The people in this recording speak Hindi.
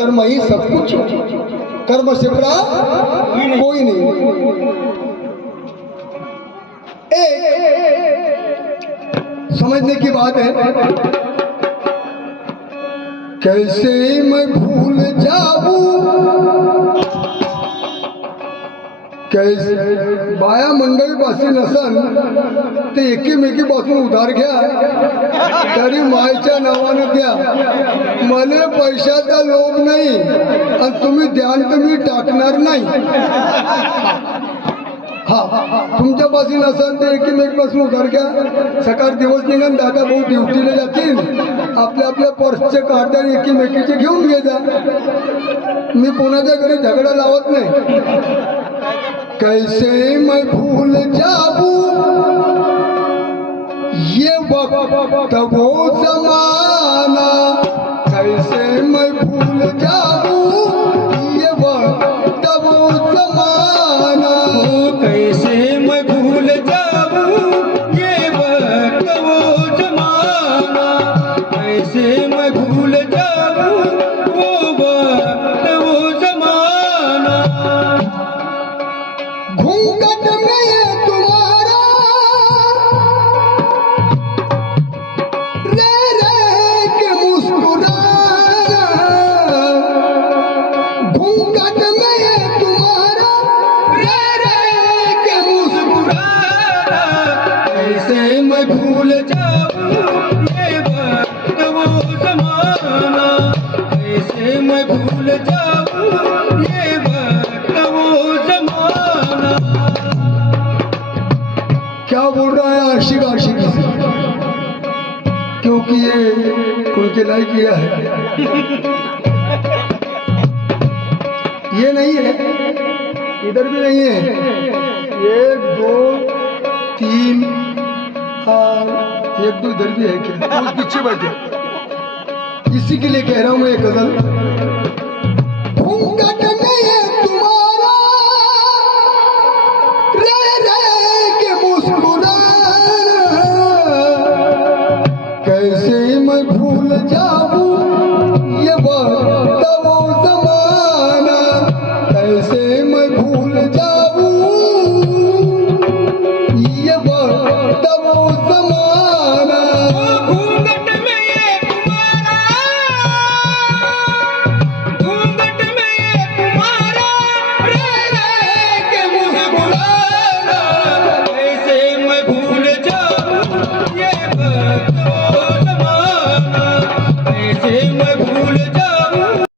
कर्म ही सब कुछ, कर्म से बड़ा कोई नहीं। एक समझने की बात है, कैसे मैं भूल जाऊं, कैसे बाया मंडळी पासून नसन ते एकीमेकीपासून उधार घ्या तरी मायच्या नावानं द्या। मला पैशाचा लोभ नाही आणि तुम्ही द्याल तर मी टाकणार नाही। हा तुमच्यापासून नसन ते एकीमेकीपासून उधार घ्या। सकाळ दिवस निघून दादा भाऊ ड्युटीला जातील, आपल्या आपल्या पर्सचे काढता आणि एकीमेकीचे घेऊन घे जा। मी कोणाच्या घरी झगडा लावत नाही। कैसे मैं भूल जाऊं ये वक्त वो जमाना, कैसे मैं भूल जाऊं ये वक्त वो जमाना, कैसे मैं भूल जाऊं ये वक्त वो जमाना, कैसे मैं भूल जाऊं वो वक्त वो जमाना। घूंघट में तुम्हारा रे रे के मुस्कुराना, घूंघट में तुम्हारा रे रे के मुस्कुराना, कैसे मैं भूल जाऊं ये वक्त वो जमाना, कैसे मैं भूल जाऊं ये वक्त वो जमाना। क्या बोल रहा है आशिक आशिकी से, क्योंकि ये उनके लायक किया है, ये नहीं है, इधर भी नहीं है। 1 2 3 1 2 इधर भी है क्या? वो पीछे बैठे। इसी के लिए कह रहा हूँ मैं ये गजल